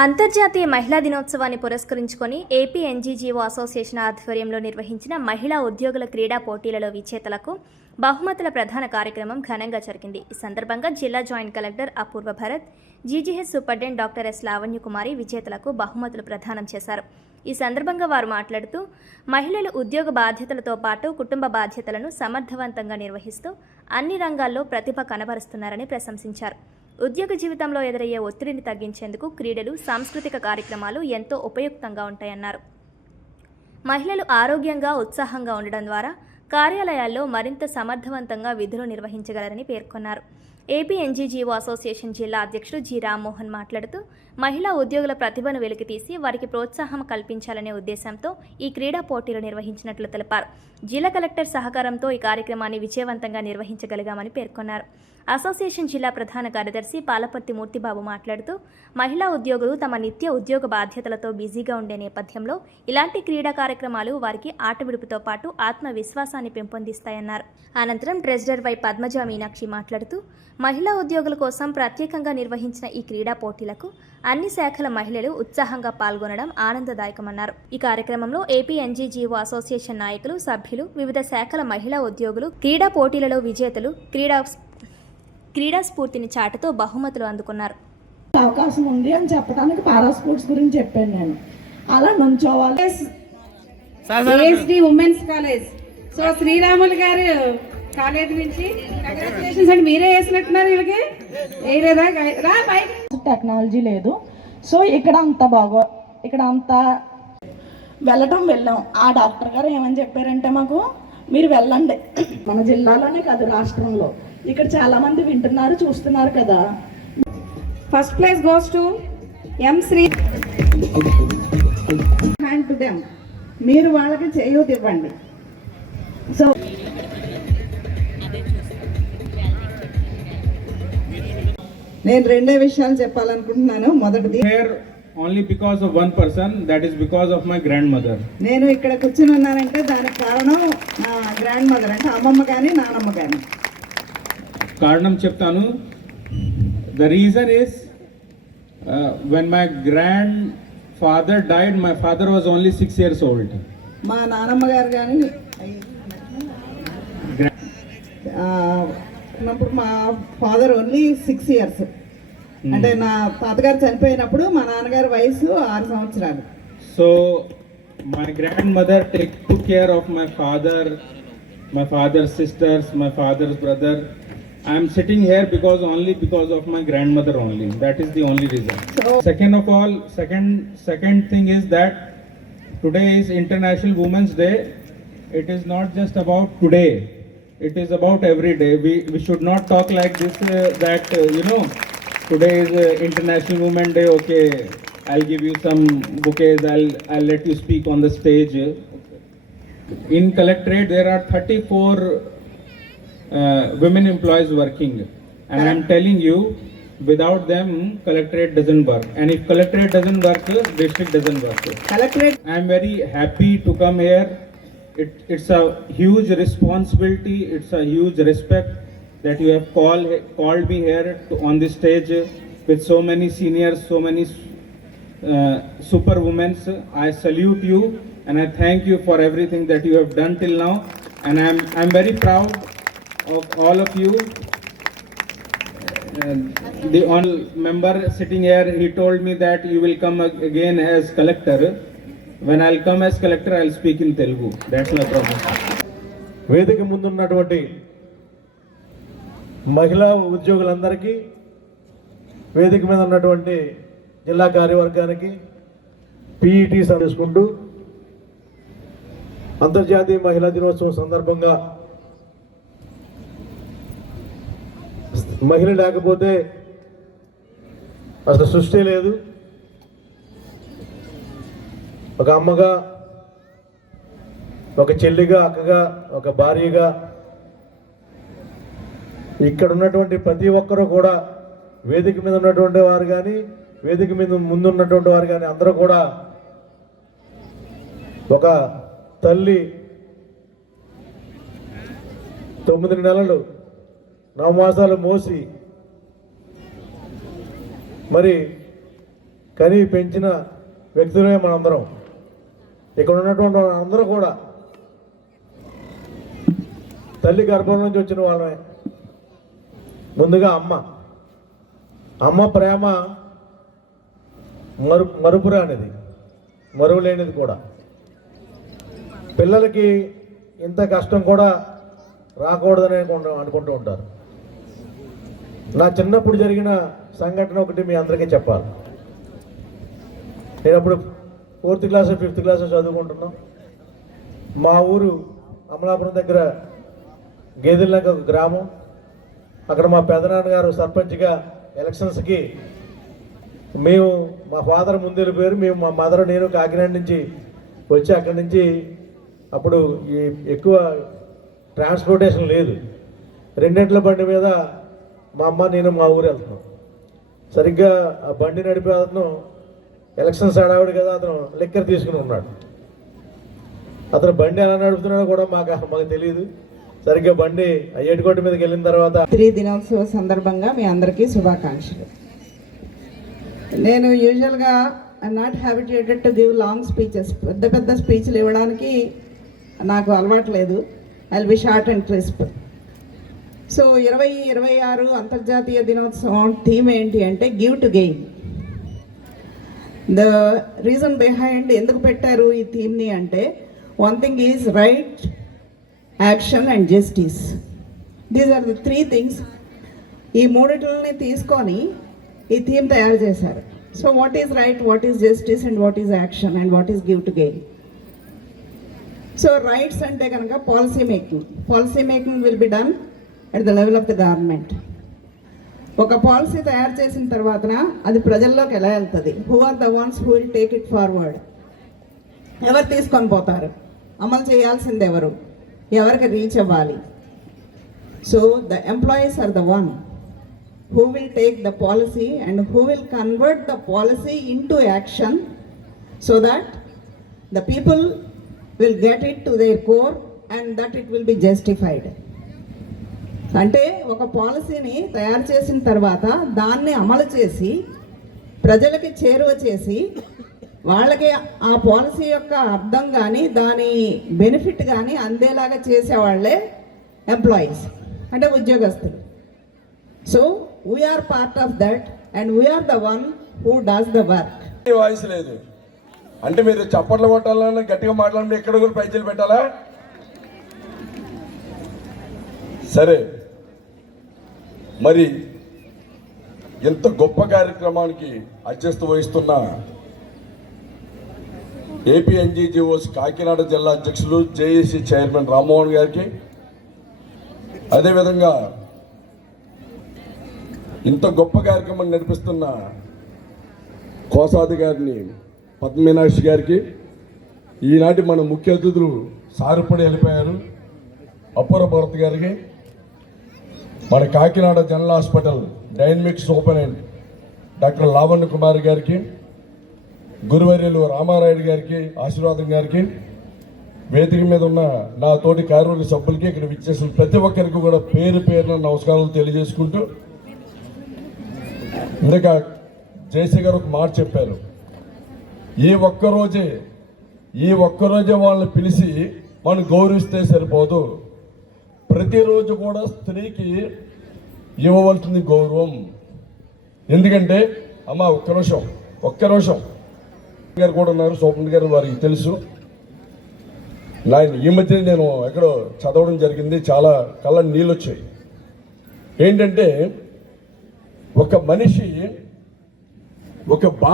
అంతర్జాతీయ మహిళా దినోత్సవాన్ని పురస్కరించుకొని ఏపీ ఎన్జీజీఓ అసోసియేషన్ ఆధ్వర్యంలో నిర్వహించిన మహిళా ఉద్యోగుల క్రీడా పోటీలలో విజేతలకు బహుమతుల ప్రధాన కార్యక్రమం ఘనంగా జరిగింది. ఈ సందర్భంగా జిల్లా joint collector Apoorva Bharat, GGH superintendent doctor S Lavanyakumari విజేతలకు బహుమతులు ప్రదానం చేశారు. ఈ సందర్భంగా వారు మాట్లాడుతూ మహిళలు ఉద్యోగ బాధ్యతలతో పాటు కుటుంబ బాధ్యతలను సమర్థవంతంగా నిర్వహిస్తూ అన్ని రంగాల్లో ప్రతిభ కనబరుస్తున్నారని ప్రశంసించారు. ఉద్యోగ జీవితంలో ఎదురయ్యే ఒత్తిడిని తగ్గించేందుకు క్రీడలు, సాంస్కృతిక కార్యక్రమాలు ఎంతో ఉపయుక్తంగా ఉంటాయన్నారు. మహిళలు ఆరోగ్యంగా, ఉత్సాహంగా ఉండడం ద్వారా కార్యాలయాల్లో మరింత సమర్థవంతంగా విధులు నిర్వహించగలరని పేర్కొన్నారు. ఏపీ ఎన్జీజీఓ అసోసియేషన్ జిల్లా అధ్యక్షుడు జి రామ్మోహన్ మాట్లాడుతూ మహిళా ఉద్యోగుల ప్రతిభను వెలికితీసి వారికి ప్రోత్సాహం కల్పించాలనే ఉద్దేశంతో ఈ క్రీడా పోటీలు నిర్వహించినట్లు తెలిపారు. జిల్లా కలెక్టర్ సహకారంతో ఈ కార్యక్రమాన్ని విజయవంతంగా నిర్వహించగలిగామని పేర్కొన్నారు. అసోసియేషన్ జిల్లా ప్రధాన కార్యదర్శి పాలపర్తి మూర్తిబాబు మాట్లాడుతూ మహిళా ఉద్యోగులు తమ నిత్య ఉద్యోగ బాధ్యతలతో బిజీగా ఉండే నేపథ్యంలో ఇలాంటి క్రీడా కార్యక్రమాలు వారికి ఆట విడుపుతో పాటు ఆత్మవిశ్వాసాన్ని పెంపొందిస్తాయన్నారు. అనంతరం ట్రెజరర్ వై పద్మజ మీనాక్షి మాట్లాడుతూ మహిళా ఉద్యోగుల కోసం ప్రత్యేకంగా నిర్వహించిన ఈ క్రీడా పోటీలకు అన్ని శాఖల మహిళలు ఉత్సాహంగా పాల్గొనడం ఆనందదాయకమన్నారు. ఈ కార్యక్రమంలో ఏపీ ఎన్జీజీఓ అసోసియేషన్ నాయకులు, సభ్యులు, వివిధ శాఖల మహిళా ఉద్యోగులు, క్రీడా పోటీలలో విజేతలు క్రీడా స్ఫూర్తిని చాటుతూ బహుమతులు అందుకున్నారు. అవకాశం ఉంది అని చెప్పడానికి పారా స్పోర్ట్స్ గురించి చెప్పాను నేను. అలా నుంచోవాలి. Women's college. So Sriramulu garu college నుంచి కంగ్రాచులేషన్స్ అండి. మీరే వేసినట్టున్నారు. వీళ్ళకి వేయలేదా? టెక్నాలజీ లేదు. సో ఇక్కడ అంతా వెళ్ళాం. ఆ డాక్టర్ గారు ఏమని చెప్పారంటే మాకు, మీరు వెళ్ళండి, మన జిల్లాలోనే కాదు రాష్ట్రంలో ఇక్కడ చాలా మంది వింటున్నారు, చూస్తున్నారు కదా. First place goes to M Shri. Hand to them. మీరు వాళ్ళకి చేయూత ఇవ్వండి. సో నేను రెండే విషయాలు చెప్పాలనుకుంటున్నాను. మొదటిది, only because of one person, that is because of my grandmother. నేను ఇక్కడ కూర్చుని ఉన్నానంటే దానికి కారణం నా గ్రాండ్ మదర్, అంటే అమ్మమ్మ కానీ నానమ్మ కానీ. కారణం చెప్తాను. The reason is when my grandfather died, my father was only 6 years old. మా నానమ్మ గారు కానీ ఉన్నప్పుడు మా ఫాదర్ ఓన్లీ 6 years. అంటే నా తాతగారు చనిపోయినప్పుడు మా నాన్నగారి వయసు 6 సంవత్సరాలు. So my grandmother took care of my father, my father's sisters, my father's brother. I am sitting here only because of my grandmother only. That is the only reason. So, second of all, second thing is that today is International Women's Day. It is not just about today. It is about every day. We should not talk like this today is International Women's Day. Okay, I'll give you some bouquets. I'll let you speak on the stage. In Collectorate there are 34 women employees working, and I'm telling you, without them Collectorate doesn't work, and if Collectorate doesn't work, district doesn't work. Collectorate, I'm very happy to come here. It's a huge responsibility, it's a huge respect that you have called me here on this stage with so many seniors, so many superwomen. I salute you and I thank you for everything that you have done till now, and I'm very proud of all of you. The honorable member sitting here, he told me that you will come again as collector. When I'll come as collector, I'll speak in Telugu. That's no problem. వేదిక ముందున్నటువంటి మహిళా ఉద్యోగులందరికీ, వేదిక మీద ఉన్నటువంటి జిల్లా కార్యవర్గానికి PET చేసుకుంటూ అంతర్జాతీయ మహిళా దినోత్సవం సందర్భంగా మహిళ లేకపోతే అసలు సృష్టి లేదు. ఒక అమ్మగా, ఒక చెల్లిగా, అక్కగా, ఒక భార్యగా, ఇక్కడ ఉన్నటువంటి ప్రతి ఒక్కరూ కూడా, వేదిక మీద ఉన్నటువంటి వారు కానీ, వేదిక మీద ముందున్నటువంటి వారు కానీ, అందరూ కూడా ఒక తల్లి 9 నెలలు 9 మాసాలు మోసి మరి కని పెంచిన వ్యక్తులే మనందరం. ఇక్కడ ఉన్నటువంటి అందరూ కూడా తల్లి గర్భం నుంచి వచ్చిన వాళ్ళమే. ముందుగా అమ్మ ప్రేమ మరుపురానిది, మరువలేనిది కూడా. పిల్లలకి ఇంత కష్టం కూడా రాకూడదని అనుకుంటూ ఉంటారు. నా చిన్నప్పుడు జరిగిన సంఘటన ఒకటి మీ అందరికీ చెప్పాలి. నేను అప్పుడు 4th క్లాస్ 5th క్లాస్ చదువుకుంటున్నాం. మా ఊరు అమలాపురం దగ్గర గేదెల్లాక ఒక గ్రామం. అక్కడ మా పెదనాన్నగారు సర్పంచ్గా ఎలక్షన్స్కి మేము, మా ఫాదర్ ముందు వెళ్ళిపోయారు. మేము, మా మదర్, నేను కాకినాడ నుంచి వచ్చి అక్కడి నుంచి అప్పుడు ఈ ఎక్కువ ట్రాన్స్పోర్టేషన్ లేదు. 2 ఎడ్ల బండి మీద మా అమ్మ నేను మా ఊరు వెళ్తున్నాం. సరిగ్గా ఆ బండి నడిపే అతను ఎలక్షన్స్ ఆడావిడు కదా, అతను లిక్కర్ తీసుకుని ఉన్నాడు. అతను బండి ఎలా నడుపుతున్నాడో కూడా మాకు తెలియదు. సరిగ్గా బండి ఏటుకోటి మీదకి వెళ్ళిన తర్వాత స్త్రీ దినోత్సవ సందర్భంగా మీ అందరికీ శుభాకాంక్షలు. నేను యూజువల్గా I'm not habitated to give long speeches. పెద్ద స్పీచ్లు ఇవ్వడానికి నాకు అలవాటు లేదు. I will be short and crisp. So 2026 అంతర్జాతీయ దినోత్సవం థీమ్ ఏంటి అంటే give to gain. The reason behind ఎందుకు పెట్టారు ఈ థీమ్ని అంటే, one thing is right, action and justice. These are the 3 things. ఈ మూడిటిని తీసుకొని ఈ థీమ్ తయారు చేశారు. So what is right, what is justice and what is action and what is give to gain. So rights అంటే కనుక policy making will be done at the level of the government. ఒక policy తయారు చేసిన తర్వాత అది ప్రజల్లోకి ఎలా వెళ్తుంది, who are the ones who will take it forward, ఎవరు తీసుకొని పోతారు, అమలు చేయాల్సింది ఎవరికి రీచ్ అవ్వాలి. So the employees are the one who will take the policy and who will convert the policy into action so that the people will get it to their core and that it will be justified. అంటే ఒక పాలసీని తయారు చేసిన తర్వాత దాన్ని అమలు చేసి ప్రజలకి చేరువ చేసి వాళ్ళకి ఆ పాలసీ యొక్క అర్థం కానీ దాని బెనిఫిట్ కానీ అందేలాగా చేసేవాళ్లే ఎంప్లాయీస్, అంటే ఉద్యోగస్తులు. So we are part of that and we are the one who does the work. Voice లేదు అంటే మీరు చప్పట్లు కొట్టాలని గట్టిగా మాట్లాడి ఎక్కడ కూడా పైచలు పెట్టాలా? సరే, మరి ఎంత గొప్ప కార్యక్రమానికి అధ్యక్షత వహిస్తున్న ఏపీఎన్జీజీఓస్ కాకినాడ జిల్లా అధ్యక్షులు జేఏసీ చైర్మన్ రామ్మోహన్ గారికి, అదేవిధంగా ఇంత గొప్ప కార్యక్రమం నడిపిస్తున్న కోసాది గారిని, పద్మమీనాక్షి గారికి, ఈనాటి మన ముఖ్య అతిథులు సారుపడి వెళ్ళిపోయారు అపూర్వ భరత్ గారికి, మన Kakinada general hospital dynamics superintendent doctor Lavanya Kumar గారికి, గురువర్యులు రామారాయుడు గారికి, ఆశీర్వాదం గారికి, వేదిక మీద ఉన్న నా తోటి కార్యవర్గ సభ్యులకి, ఇక్కడ విచ్చేసిన ప్రతి ఒక్కరికి కూడా పేరు పేరున నమస్కారాలు తెలియజేసుకుంటూ, ఇందాక జేసీ గారు ఒక మాట చెప్పారు, ఈ ఒక్కరోజే వాళ్ళని పిలిచి మనం గౌరవిస్తే సరిపోదు, ప్రతిరోజు కూడా స్త్రీకి ఇవ్వవలసింది గౌరవం. ఎందుకంటే అమ్మ ఒక్క నిమిషం గారు కూడా ఉన్నారు, సూపరింటెండెంట్ గారు, వారికి తెలుసు. ఈ మధ్య నేను ఎక్కడో చదవడం జరిగింది, చాలా కళ్ళ నీళ్ళు వచ్చాయి. ఏంటంటే ఒక మనిషి ఒక